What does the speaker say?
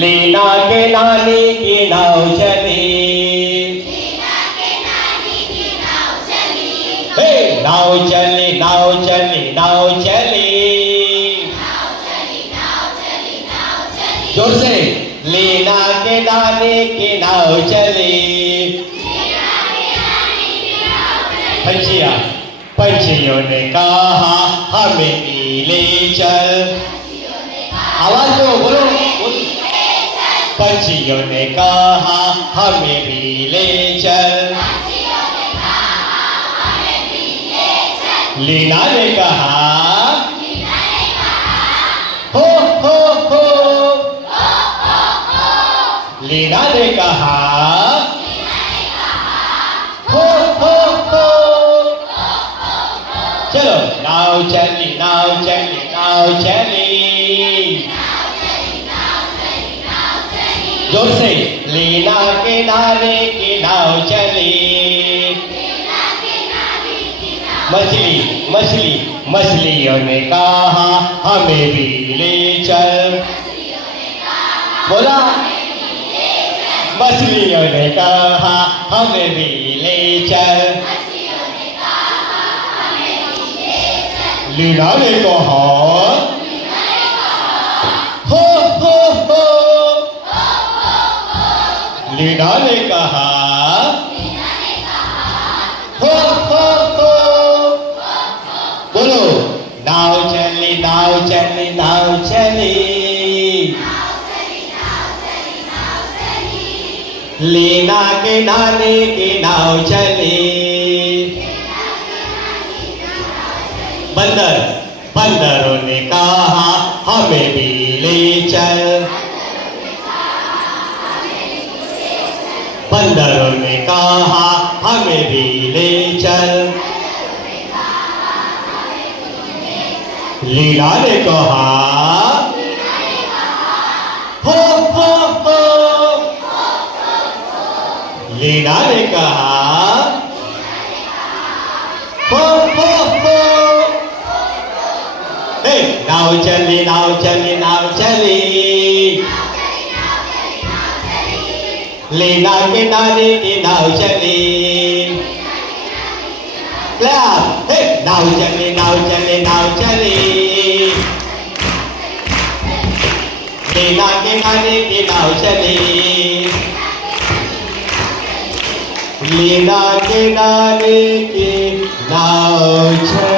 लीना के नानी की नाव चली, हे नाव चली नाव चली नाव चली, जोर से लीना के नानी की नाव चली। पंछिया पंछियों ने कहा हमें भी ले चल, आवाज दो बोलो। पंछियों ने कहा हमें भी ले चल, लीना ने कहा हो हो हो, लीना ने कहा हो हो हो। चलो नाव चली नाव चली नाव चली, जोर से लीना के नारे की नाव चली। मछली मछली मछलियों ने कहा हमें भी ले चल, बोला मछलियों ने कहा हमें भी ले चल, लीना ने कहा हो हो हो, लीना ने कहा हो हो हो। बोलो नाव चली नाव चली नाव चली, लीना के नानी की नाव चली। बंदर बंदरों ने कहा हमें भी ले चल, बंदरों ने कहा हमें भी ले चल, लीला ने कहा हो हो हो, लीला ने कहा हो हो हो। नाव चली नाव चली नाव चली, लीना के नानी की नाव चली। नाव चली नाव चली नाव चली, लीना के नानी की नाव चली, लीना के नानी की नाव चली।